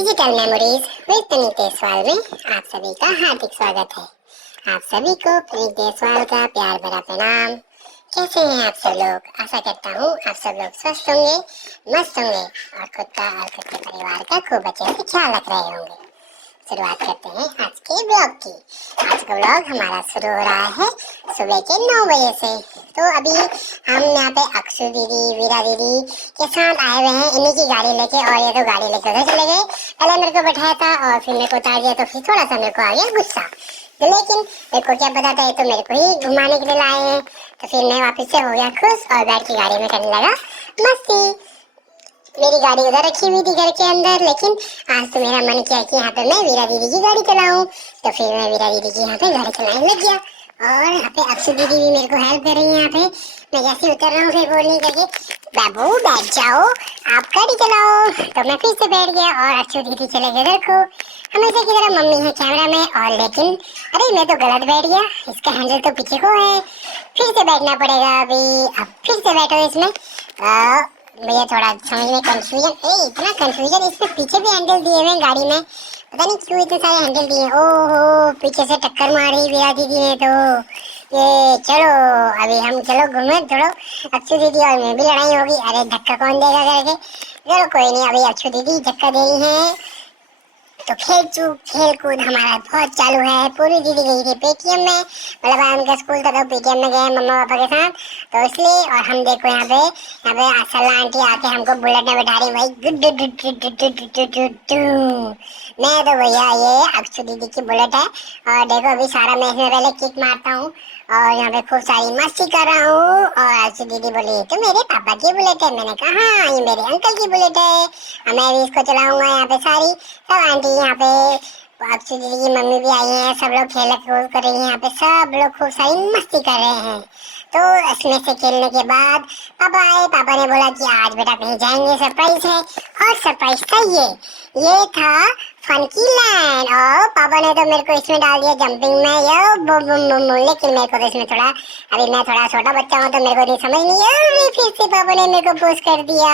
Digital memories with Puneet Deswal में आप सभी का हार्दिक स्वागत है। आप सभी को पुनीत देसवाल का प्यार भरा प्रणाम। कैसे हैं आप सब लोग? आशा करता हूँ आप सब लोग स्वस्थ होंगे, मस्त होंगे और खुद का और खुद के परिवार का खूब अच्छे से ख्याल रख रहे होंगे। शुरुआत करते हैं आज के ब्लॉग की। आज का ब्लॉग हमारा शुरू हो रहा है सुबह के 9 बजे से। तो अभी हम यहाँ पे अक्षु दीदी, वीरा दीदी के साथ आए हुए हैं इन्हीं की गाड़ी लेके, और ये तो गाड़ी लेके उधर चले गए। पहले मेरे को बैठाया था और फिर मेरे को उतार दिया, तो फिर थोड़ा सा मेरे को आ गया गुस्सा। तो लेकिन मेरे को क्या पता था, ये तो मेरे को ही घुमाने के लिए लाए हैं। तो फिर मैं वापस से हो गया खुश और बैठ के गाड़ी में करने लगा मस्ती। मेरी गाड़ी उधर रखी हुई थी घर के अंदर, लेकिन आज तो मेरा मन किया कि यहाँ पे मैं वीरा दीदी की गाड़ी चलाऊं। तो फिर मैं वीरा दीदी की यहाँ पे गाड़ी चलाने लग गया, और यहाँ पे अक्षु दीदी भी मेरे को हेल्प कर रही है। यहाँ पे मैं जैसे उतर रहा हूँ फिर बोलने करके, बाबू बैठ जाओ, आप गाड़ी चलाओ। तो मैं फिर से बैठ गया और अक्षु दीदी चले गए देखो। हमेशा की तरह मम्मी है कैमरा में, और लेकिन अरे मैं तो गलत बैठ गया, इसका हैंडल तो पीछे को है। फिर से बैठना पड़ेगा अभी। अब फिर से बैठो इसमें। मुझे थोड़ा समझ में कंफ्यूजन, इतना कंफ्यूजन, इसमें पीछे भी हैंडल दिए हुए हैं गाड़ी में, पता नहीं क्यों इतने सारे हैंडल दिए। ओहो, पीछे से टक्कर मारी वीरा दीदी ने तो। ये चलो अभी हम चलो घूमे थोड़ो, अक्षु दीदी और मैं भी लड़ाई होगी, अरे धक्का कौन देगा करके। चलो कोई नहीं, अभी अक्षु दीदी धक्का दे रही है। तो खेल कूद हमारा बहुत चालू है। पूरी दीदी गई थी पेटीएम में, मतलब उनका स्कूल था तो पेटीएम में गए मम्मा पापा के साथ, तो इसलिए। और हम देखो यहाँ पे असला आंटी आके हमको बुलेट में बैठा रही भाई। मैं तो भैया ये अक्षु दीदी की बुलेट है, और देखो अभी सारा मैं इसमें पहले किक मारता हूँ और यहाँ पे खूब सारी मस्ती कर रहा हूँ। और अक्षु दीदी बोली तो मेरे पापा की बुलेट है। मैंने कहा हाँ ये मेरे अंकल की बुलेट है, और मैं भी इसको चलाऊंगा। यहाँ पे सारी सब आंटी, यहाँ पे अक्षु दीदी की मम्मी भी आई हैं, सब लोग खेल कूद कर रही हैं। यहाँ पे सब लोग खूब सारी मस्ती कर रहे हैं। तो इसमें से खेलने के बाद पापा आए। पापा ने बोला कि आज बेटा कहीं जाएंगे, सरप्राइज है। और सरप्राइज था ये था फंकी लैंड, और पापा ने तो मेरे को इसमें डाल दिया जंपिंग में, यो बूम बूम बूम बूम। लेकिन मेरे को तो इसमें थोड़ा, अभी मैं थोड़ा छोटा बच्चा हूँ तो मेरे को नहीं समझ नहीं है। अरे फिर से पापा ने मेरे को पुश कर दिया।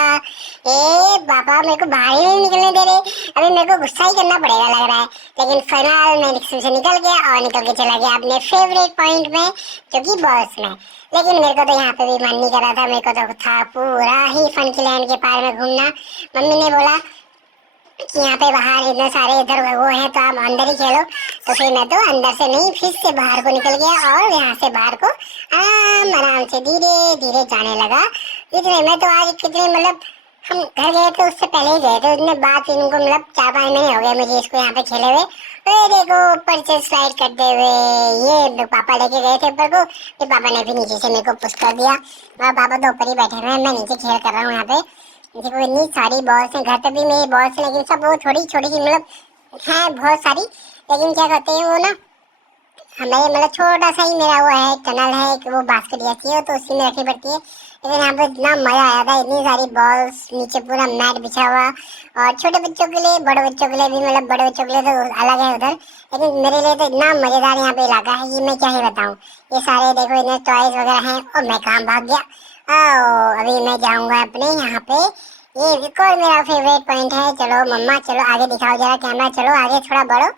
पापा मेरे को बाहर ही नहीं निकलने दे रहे। अभी मेरे को गुस्सा ही करना पड़ेगा लग रहा है। लेकिन फिलहाल मैं रिक्शा से निकल गया और निकल के चला गया अपने फेवरेट पॉइंट में, जो कि बॉस में। लेकिन मेरे को तो यहाँ पे भी मन नहीं कर रहा था, मेरे को तो था पूरा ही फंकी लैंड के पार में घूमना। मम्मी ने बोला कि यहाँ पे बाहर इतने सारे इधर वो है तो आप अंदर ही खेलो। तो फिर मैं तो अंदर से नहीं, फिर से बाहर को निकल गया और यहाँ से बाहर को आराम आराम से धीरे धीरे जाने लगा। इतने में तो आज कितने, मतलब हम घर गए थे उससे पहले ही गए थे, उसने बाद इनको मतलब 4-5 महीने हो गए मुझे इसको यहाँ पे खेले हुए। अरे देखो ऊपर से स्लाइड करते हुए ये पापा लेके गए थे ऊपर को, फिर पापा ने भी नीचे से मेरे को पुश कर दिया। और पापा तो ऊपर ही बैठे हुए हैं, मैं नीचे खेल कर रहा हूँ यहाँ पे। देखो इतनी सारी बॉल्स हैं, घर पे भी मेरी बॉल्स हैं, लेकिन सब वो थोड़ी छोटी सी, मतलब है बहुत सारी, लेकिन क्या कहते हैं वो ना, हमारे मतलब छोटा सा ही मेरा वो है टनल है कि वो बास्केट जैसी है, तो उसी में रखनी पड़ती है। लेकिन यहाँ पे इतना मजा आया था, इतनी सारी बॉल्स, नीचे पूरा मैट बिछा हुआ, और छोटे बच्चों के लिए बड़े बच्चों के लिए भी, मतलब बड़े बच्चों के लिए तो अलग है उधर, लेकिन मेरे लिए तो इतना मजेदार यहाँ पे इलाका है कि मैं क्या ही बताऊँ। ये सारे देखो इतने टॉयज वगैरह हैं, और मैं कहाँ भाग गया। अभी मैं जाऊँगा अपने यहाँ पे, ये एक और मेरा फेवरेट पॉइंट है। चलो मम्मा चलो आगे दिखाओ जरा कैमरा, चलो आगे थोड़ा बढ़ो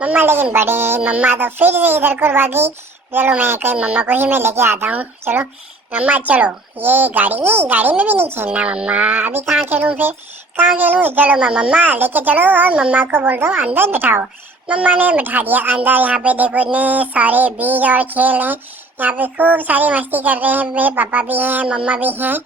मम्मा। लेकिन बड़े मम्मा तो फिर से इधर को भागी। चलो मैं कहीं मम्मा को ही मैं लेके आता हूँ। चलो मम्मा चलो, ये गाड़ी नहीं, गाड़ी में भी नहीं खेलना मम्मा, अभी कहाँ खेलूँ फिर, कहाँ खेलूँ। चलो मैं मम्मा लेके चलो, और मम्मा को बोल दो अंदर बिठाओ। मम्मा ने बिठा दिया अंदर। यहाँ पे देखो इतने सारे बीज और खेल हैं, यहाँ पे खूब सारी मस्ती कर रहे हैं। मेरे पापा भी हैं, मम्मा भी हैं।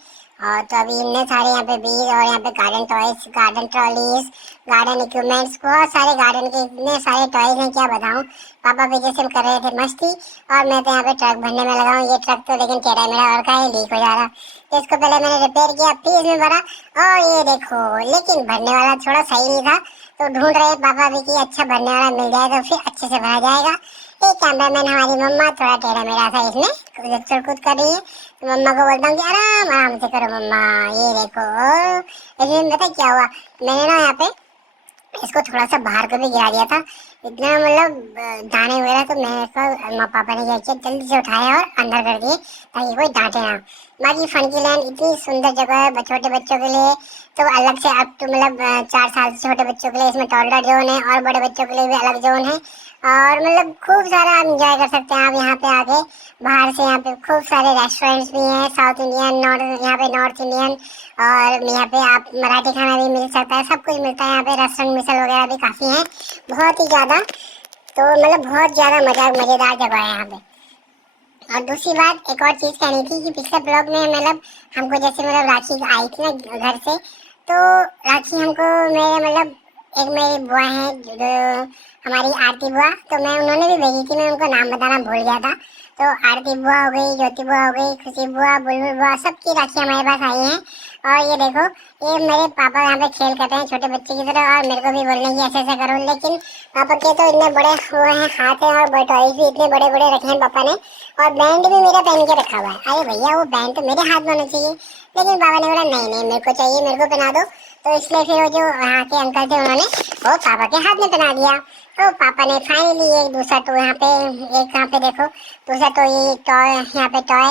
और तो अभी इतने सारे यहाँ पे बीज, और यहाँ पे garden toys, garden trolleys, garden equipments, बहुत सारे गार्डन के इतने सारे टॉयज हैं क्या बताऊं। पापा भी जैसे कर रहे थे मस्ती, और मैं तो यहाँ पे ट्रक भरने में लगा हूँ। ये ट्रक तो लेकिन टेढ़ा मेरा और का है, लीक हो जा रहा, तो इसको पहले मैंने रिपेयर किया, फिर इसमें भरा। और ये देखो, लेकिन भरने वाला थोड़ा सही नहीं था, तो ढूंढ रहे पापा भी कि अच्छा भरने वाला मिल जाए तो फिर अच्छे से भरा जाएगा। एक कैमरामैन हमारी मम्मा थोड़ा टेढ़ा मेरा था, इसमें उछल कूद कर रही है, तो मम्मा को बोलता हूँ कि आराम आराम से करो मम्मा। ये देखो, लेकिन पता क्या हुआ, मैंने ना यहाँ पे इसको थोड़ा सा बाहर को भी गिरा दिया था। इतना मतलब दाने वगैरह, तो मेरे को पापा ने क्या किया, जल्दी से उठाया और अंदर कर दिए ताकि कोई डांटे ना। बाकी फंकी लैंड इतनी सुंदर जगह है छोटे बच्चों के लिए, तो अलग से अप टू मतलब 4 साल से छोटे बच्चों के लिए इसमें टॉयलेट जोन है, और बड़े बच्चों के लिए भी अलग जोन है। और मतलब खूब सारा आप इंजॉय कर सकते हैं आप यहाँ पे आके। बाहर से यहाँ पे खूब सारे रेस्टोरेंट्स भी हैं, साउथ इंडियन, नॉर्थ, यहाँ पे नॉर्थ इंडियन, और यहाँ पे आप मराठी खाना भी मिल सकता है, सब कुछ मिलता है यहाँ पे। रेस्टोरेंट मिसल वगैरह भी काफ़ी हैं, बहुत ही ज़्यादा। तो मतलब बहुत ज़्यादा मज़ेदार जगह है यहाँ पे। और दूसरी बात एक और चीज़ कहनी थी कि पिछले ब्लॉग में मतलब हमको जैसे मतलब राखी आई थी ना घर से, तो राखी हमको मेरे मतलब एक मेरी बुआ है जो हमारी आरती बुआ, तो मैं उन्होंने भी भेजी थी, मैं उनको नाम बताना भूल गया था। तो आरती बुआ हो गई, ज्योति बुआ हो गई, खुशी बुआ, बुलबुल बुआ, सबकी राखी हमारे पास आई हैं। और ये देखो, ये मेरे पापा यहाँ पे खेल करते हैं छोटे बच्चे की तरह, और मेरे को भी बोलने की ऐसे ऐसे करो, लेकिन पापा के तो इतने बड़े हुए हैं हाथ हैं, और टॉयज भी इतने बड़े बड़े रखे हैं पापा ने, और बैंड भी मेरा पहन के रखा हुआ है। अरे भैया वो बैंड तो मेरे हाथ में होना चाहिए, लेकिन पापा ने बोला नहीं नहीं मेरे को चाहिए, मेरे को पहना दो। तो इसलिए फिर वो जो वहाँ के अंकल थे उन्होंने वो पापा के हाथ में पहना दिया। तो पापा ने फाइनली एक दूसरा टॉय यहाँ पे, एक यहाँ पे देखो दूसरा टॉय, ये टॉय यहाँ पे टॉय,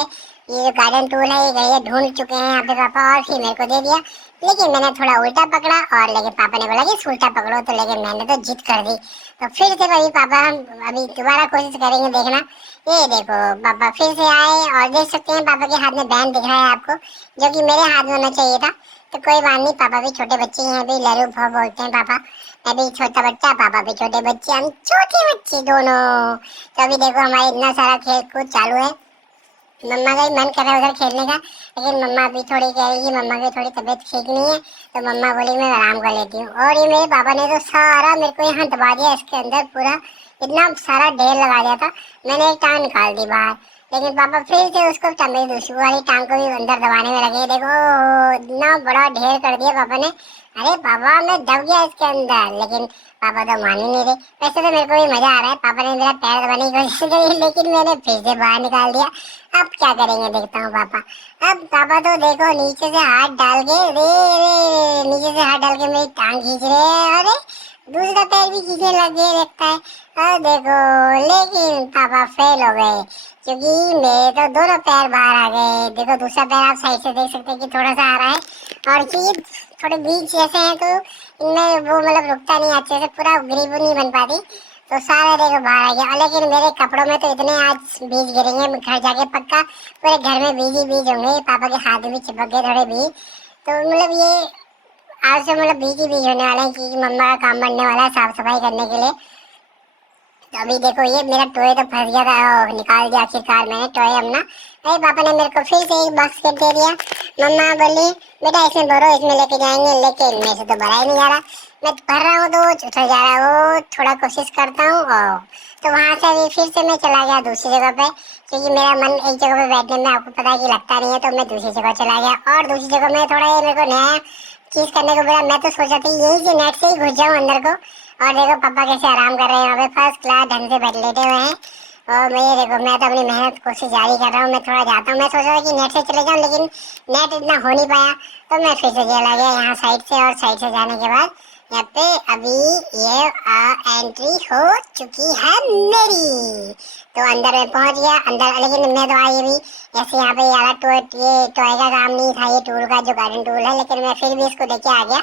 ये जो गार्डन टूल है ये ढूंढ चुके हैं यहाँ पे पापा, और फिर मेरे को दे दिया। लेकिन मैंने थोड़ा उल्टा पकड़ा, और लेकिन पापा ने बोला कि उल्टा पकड़ो, तो लेकिन मैंने तो जिद कर दी। तो फिर से अभी पापा हम अभी दोबारा कोशिश करेंगे, देखना। ये देखो पापा फिर से आए, और देख सकते हैं पापा के हाथ में बैंड दिख रहा है आपको, जो कि मेरे हाथ में होना चाहिए था। तो कोई बात नहीं, पापा भी छोटे बच्चे हैं, भी लरू भाव बोलते हैं पापा। मैं भी छोटा बच्चा, पापा भी छोटे बच्चे, हम छोटे बच्चे दोनों। तो अभी देखो हमारे इतना सारा खेल कूद चालू है। मम्मा का ही मन कर रहा है उधर खेलने का, लेकिन मम्मा अभी थोड़ी कह रही है, मम्मा की थोड़ी तबीयत ठीक नहीं है, तो मम्मा बोली मैं आराम कर लेती हूँ। और ये मेरे पापा ने तो सारा मेरे को यहाँ दबा दिया, इसके अंदर पूरा इतना सारा ढेर लगा दिया था। मैंने एक टांग निकाल दी बाहर, लेकिन पापा फिर से उसको मेरी दूसरी वाली टांग को भी अंदर दबाने में लगे। देखो इतना बड़ा ढेर कर दिया पापा ने। अरे पापा मैं दब गया इसके अंदर, लेकिन पापा तो मान ही नहीं रहे। वैसे तो मेरे को भी मजा आ रहा है, पापा ने मेरा पैर दबाने की कोशिश करी, लेकिन मैंने फिर से बाहर निकाल दिया। अब क्या करेंगे देखता हूँ पापा। अब पापा तो देखो नीचे से हाथ डाल के, रे रे नीचे से हाथ डाल के मेरी टांग खींच रहे हैं। अरे दूसरा पैर भी खींचने लगे लगता है। और देखो लेकिन पापा फेल हो गए, क्योंकि मेरे तो दोनों पैर बाहर आ गए। देखो दूसरा पैर आप साइड से देख सकते हैं कि थोड़ा सा आ रहा है, और ये थोड़े बीच जैसे हैं, तो इनमें वो मतलब रुकता नहीं अच्छे से, पूरा ग्रिप नहीं बन पाती, तो सारे देखो बाहर आ गया। लेकिन मेरे कपड़ों में तो इतने आज बीज गिरेंगे घर जाके, पक्का पूरे घर में बीज ही बीज होंगे। पापा के हाथ में भी चिपक गए थोड़े बीज, तो मतलब ये आज से मतलब बीज ही बीज होने वाले हैं, क्योंकि मम्मा का काम बनने वाला है साफ सफाई करने के लिए। तो अभी देखो ये मेरा टॉय तो फंस गया था, निकाल दिया आखिरकार मैंने टॉय अपना। अरे पापा ने मेरे को फिर से एक बॉक्स दे दिया। मम्मा बोली बेटा इसमें भरो, इसमें लेके जाएंगे, लेकिन मेरे से तो भरा ही नहीं जा रहा। मैं भर रहा हूँ तो उतर जा रहा है, वो थोड़ा कोशिश करता हूँ, और तो वहाँ से अभी फिर से मैं चला गया दूसरी जगह पे, क्योंकि मेरा मन एक जगह पे बैठने में आपको पता है कि लगता नहीं है, तो मैं दूसरी जगह चला गया। और दूसरी जगह में थोड़ा ये मेरे को नया चीज़ करने को मिला। मैं तो सोचा था यही से नेट से ही घुस जाऊँ अंदर को, और देखो पापा कैसे आराम कर रहे हैं वहाँ पे, फर्स्ट क्लास ढंग से बैठ लेटे हुए हैं। और मैं ये देखो मैं तो अपनी मेहनत कोशिश जारी कर रहा हूँ। मैं थोड़ा जाता हूँ, मैं सोच रहा था कि नेट से चले जाऊँ, लेकिन नेट इतना हो नहीं पाया, तो मैं फिर से चला गया यहाँ साइड से। और साइड से जाने के बाद यहाँ पे अभी ये एंट्री हो चुकी है मेरी, तो अंदर में पहुँच गया अंदर। लेकिन मैं तो आई भी जैसे यहाँ पे यार ये टॉय का काम नहीं था, ये टूल का जो गार्डन टूल है, लेकिन मैं फिर भी इसको देके आ गया।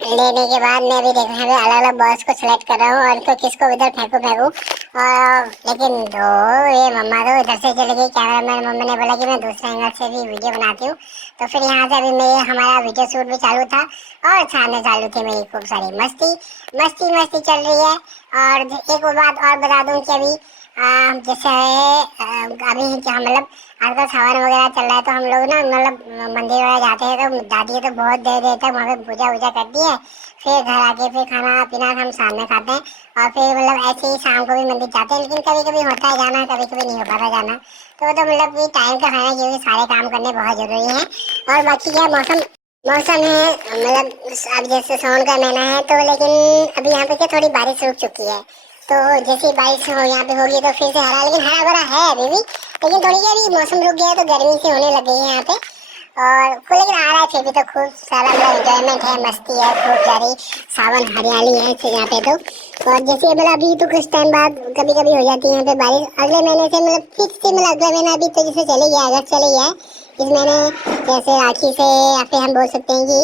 लेने के बाद मैं भी देखा है अलग अलग बॉल्स को सिलेक्ट कर रहा हूँ, और इनको किसको इधर फेंकू। और लेकिन दो ये मम्मा तो इधर से चली गई, कैमरा मैन मम्मी ने बोला कि मैं दूसरे एंगल से भी वीडियो बनाती हूँ। तो फिर यहाँ से अभी मेरे हमारा वीडियो शूट भी चालू था, और सामने चालू थी मेरी खूब सारी मस्ती मस्ती मस्ती चल रही है। और एक बात और बता दूँ कि अभी जैसे अभी क्या मतलब आजकल सावन वगैरह चल रहा है, तो हम लोग ना मतलब मंदिर वगैरह जाते हैं, तो दादी तो बहुत देर देर तक वहाँ पे पूजा वूजा करती है, फिर घर आके फिर खाना पीना हम सामने खाते हैं, और फिर मतलब ऐसे ही शाम को भी मंदिर जाते हैं। लेकिन कभी कभी होता है जाना, कभी कभी नहीं हो पाता जाना, तो मतलब कि टाइम का खाना क्योंकि सारे काम करने बहुत ज़रूरी है। और बाकी क्या मौसम मौसम है मतलब अब जैसे सावन का महीना है, तो लेकिन अभी यहाँ पे क्या थोड़ी बारिश रुक चुकी है, तो जैसे बारिश हो यहाँ पे होगी तो फिर से हरा, लेकिन हरा भरा है अभी भी, लेकिन थोड़ी क्या अभी मौसम रुक गया है, तो गर्मी से होने लग गई है यहाँ पे। और लेकिन आ रहा है फिर भी तो खूब सारा मतलब एंजॉयमेंट है, मस्ती है खूब सारी, सावन हरियाली है यहाँ पे तो। और जैसे मतलब अभी तो कुछ टाइम बाद कभी कभी हो जाती है यहाँ पे बारिश, अगले महीने से मतलब फिक्स से मतलब अगला महीना अभी तो जैसे चले गया, अगस्त चले गया है, इस महीने जैसे राखी से या फिर हम बोल सकते हैं कि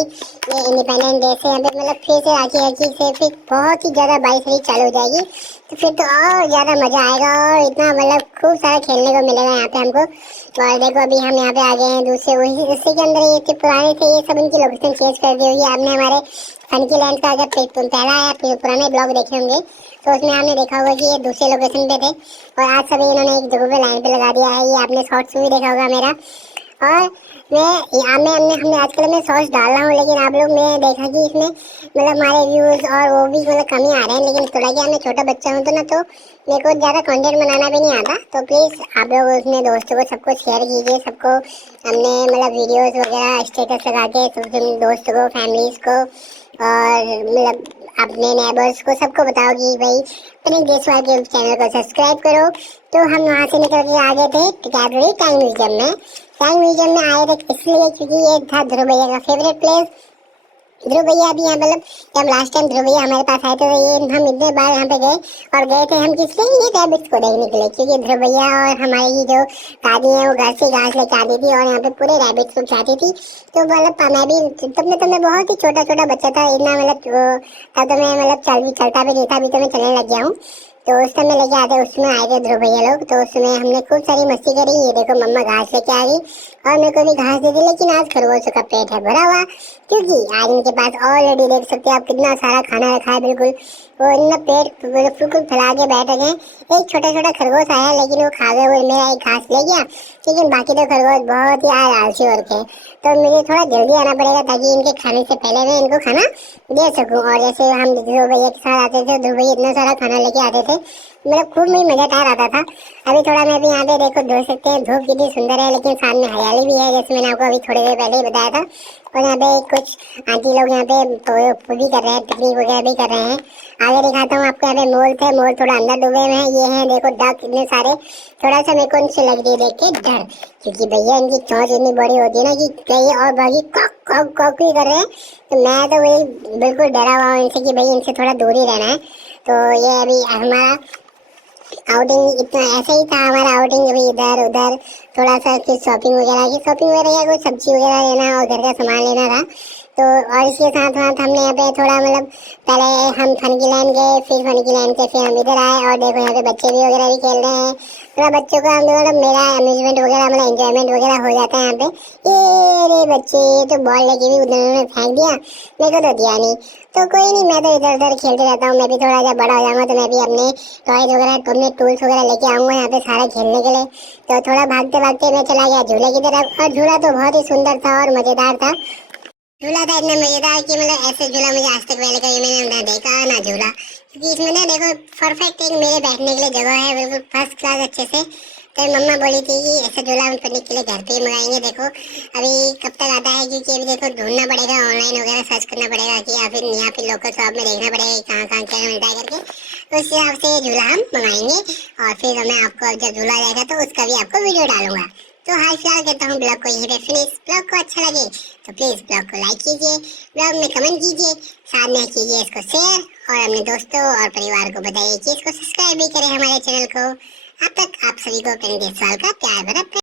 ये इंडिपेंडेंस डे से यहाँ पे मतलब फिर से राखी राखी से फिर बहुत ही ज़्यादा बारिश हुई चालू हो जाएगी, तो फिर तो और ज़्यादा मज़ा आएगा और इतना मतलब खूब सारा खेलने को मिलेगा यहाँ पे हमको। और देखो अभी हम यहाँ पे आ गए हैं दूसरे वही उसी के अंदर, ये पुराने थे ये सब, इनकी लोकेशन चेंज कर दी होगी आपने हमारे फनकी लैंड का जब पहला आया फिर पुराने ब्लॉग देखे होंगे तो उसमें आपने देखा होगा कि ये दूसरे लोकेशन पे थे, और आज सभी इन्होंने एक जगह पे लाइन पे लगा दिया है, ये आपने शॉर्ट्स में भी देखा होगा मेरा। और मैं यहाँ में हमने आजकल मैं सॉस डाल रहा हूँ, लेकिन आप लोग मैं देखा कि इसमें मतलब हमारे व्यूज़ और वो भी मतलब कम ही आ रहे हैं, लेकिन थोड़ा क्या मैं छोटा बच्चा हूँ तो ना, तो मेरे को ज़्यादा कंटेंट बनाना भी नहीं आता, तो प्लीज़ आप लोग उसमें दोस्तों को सबको शेयर कीजिए, सबको हमने मतलब वीडियोज़ वगैरह स्टेटस लगा के सब दोस्तों को फैमिलीज़ को और मतलब अपने नेबर्स को सबको बताओ कि भाई अपने देशवाल के चैनल को सब्सक्राइब करो। तो हम वहाँ से निकल के आ गए थे कैडबरी टाइम म्यूजियम में। टाइम म्यूजियम में आए थे इसलिए क्योंकि ये था ध्रुव भैया का फेवरेट प्लेस। ध्रुव भैया अभी यहाँ मतलब जब लास्ट टाइम ध्रुव भैया हमारे पास आए थे तो ये हम इतने बार यहाँ पे गए, और गए थे हम किस लिए, ये रैबिट्स को देखने के लिए, क्योंकि ध्रुव भैया और हमारी जो दादी है वो घर से घास लेके आती थी और यहाँ पे पूरे रैबिट्स को चाहती थी। तो मतलब मैं भी तब मैं बहुत ही छोटा छोटा बच्चा था, इतना मतलब तब तो मैं मतलब चलता भी नहीं था, अभी तो मैं चलने लग गया हूँ। तो उस समय लेके आते उसमें आए थे ध्रुव भैया लोग, तो उसमें हमने खूब सारी मस्ती करी। ये देखो मम्मा घास लेके आ गई और मेरे को भी घास दे दी, लेकिन आज खरगोशों का पेट है भरा हुआ, क्योंकि आज इनके पास ऑलरेडी देख सकते हैं आप कितना सारा खाना रखा है, बिल्कुल वो इनका पेट बिल्कुल फैला के बैठ गए। एक छोटा छोटा खरगोश आया लेकिन वो खा गए, वो मेरा एक घास ले गया, लेकिन बाकी तो खरगोश बहुत ही आलसी और थे, तो मुझे थोड़ा जल्दी आना पड़ेगा ताकि इनके खाने से पहले मैं इनको खाना दे सकूं। और जैसे हम ध्रुव भैया के साथ आते थे, ध्रुव भैया इतना सारा खाना लेके आते थे, मतलब खूब ही मज़ेदार आता था। अभी थोड़ा मैं भी यहाँ पे देखो देख सकते हैं धूप कितनी सुंदर है, लेकिन साथ में हरियाली भी है, जैसे मैंने आपको अभी थोड़ी देर पहले ही बताया था। और यहाँ पे कुछ आंटी लोग यहाँ पे भी कर रहे हैं, पिकनिक वगैरह भी कर रहे हैं। आगे दिखाता हूँ आपको, यहाँ पे मोर थे, मोर थोड़ा अंदर डूबे हुए हैं, ये हैं देखो डक इतने सारे। थोड़ा सा मेरे को इनसे लग रही है देख के डर, क्योंकि भैया इनकी चोंच इतनी बड़ी होती है ना कि कई और बाकी कॉक कॉक कॉक भी कर रहे हैं, तो मैं तो वही बिल्कुल डरा हुआ हूँ इनसे कि भाई इनसे थोड़ा दूर ही रहना है। तो ये अभी हमारा आउटिंग इतना ऐसा ही था, हमारा आउटिंग अभी इधर उधर थोड़ा सा कुछ शॉपिंग वगैरह या कुछ सब्जी वगैरह लेना और घर का सामान लेना था। तो और इसके साथ साथ हमने यहाँ पे थोड़ा मतलब पहले हम फनकी लैंड गए, फिर फनकी लैंड से फिर हम इधर आए, और देखो यहाँ पे बच्चे भी वगैरह भी खेल रहे हैं। थोड़ा बच्चों का मतलब मेरा अम्यूजमेंट वगैरह मतलब एंजॉयमेंट वगैरह हो जाता है यहाँ पे। ये रे बच्चे ये तो बॉल लेके भी उन्होंने फेंक दिया, मेरे को तो दिया नहीं, तो कोई नहीं, मैं तो इधर उधर खेलते रहता हूँ। मैं भी थोड़ा जब बड़ा हो जाऊंगा तो मैं भी अपने टॉयज वगैरह अपने टूल्स वगैरह लेके आऊंगा यहाँ पे सारा खेलने के लिए। तो थोड़ा भागते भागते मैं चला गया झूले की तरफ, और झूला तो बहुत ही सुंदर था और मजेदार था। झूला था इतना मजेदार कि मतलब ऐसे झूला मुझे आज तक पहले कभी मैंने ना देखा ना झूला, क्योंकि इसमें ना देखो परफेक्ट एक मेरे बैठने के लिए जगह है, बिल्कुल फर्स्ट क्लास अच्छे से। तो मम्मा बोली थी कि ऐसा झूला हम पिकनिक के लिए घर पे ही मंगाएंगे, देखो अभी कब तक आता है, क्योंकि अभी देखो ढूंढना पड़ेगा ऑनलाइन वगैरह सर्च करना पड़ेगा कि या फिर यहाँ पे लोकल शॉप में देखना पड़ेगा कहाँ कहाँ क्या मिलता है करके, तो उस हिसाब से झूला हम मंगाएंगे। और फिर मैं आपको जब झूला जाएगा तो उसका भी आपको वीडियो डालूंगा। तो हाल फिलहाल कहता हूँ ब्लॉग को यहीं पे फिनिश। ब्लॉग को अच्छा लगे तो प्लीज ब्लॉग को लाइक कीजिए, ब्लॉग में कमेंट कीजिए, साथ में कीजिए इसको शेयर, और अपने दोस्तों और परिवार को बताइए कि इसको सब्सक्राइब भी करें हमारे चैनल को। अब तक आप सभी को प्रेम देसवाल का प्यार भरा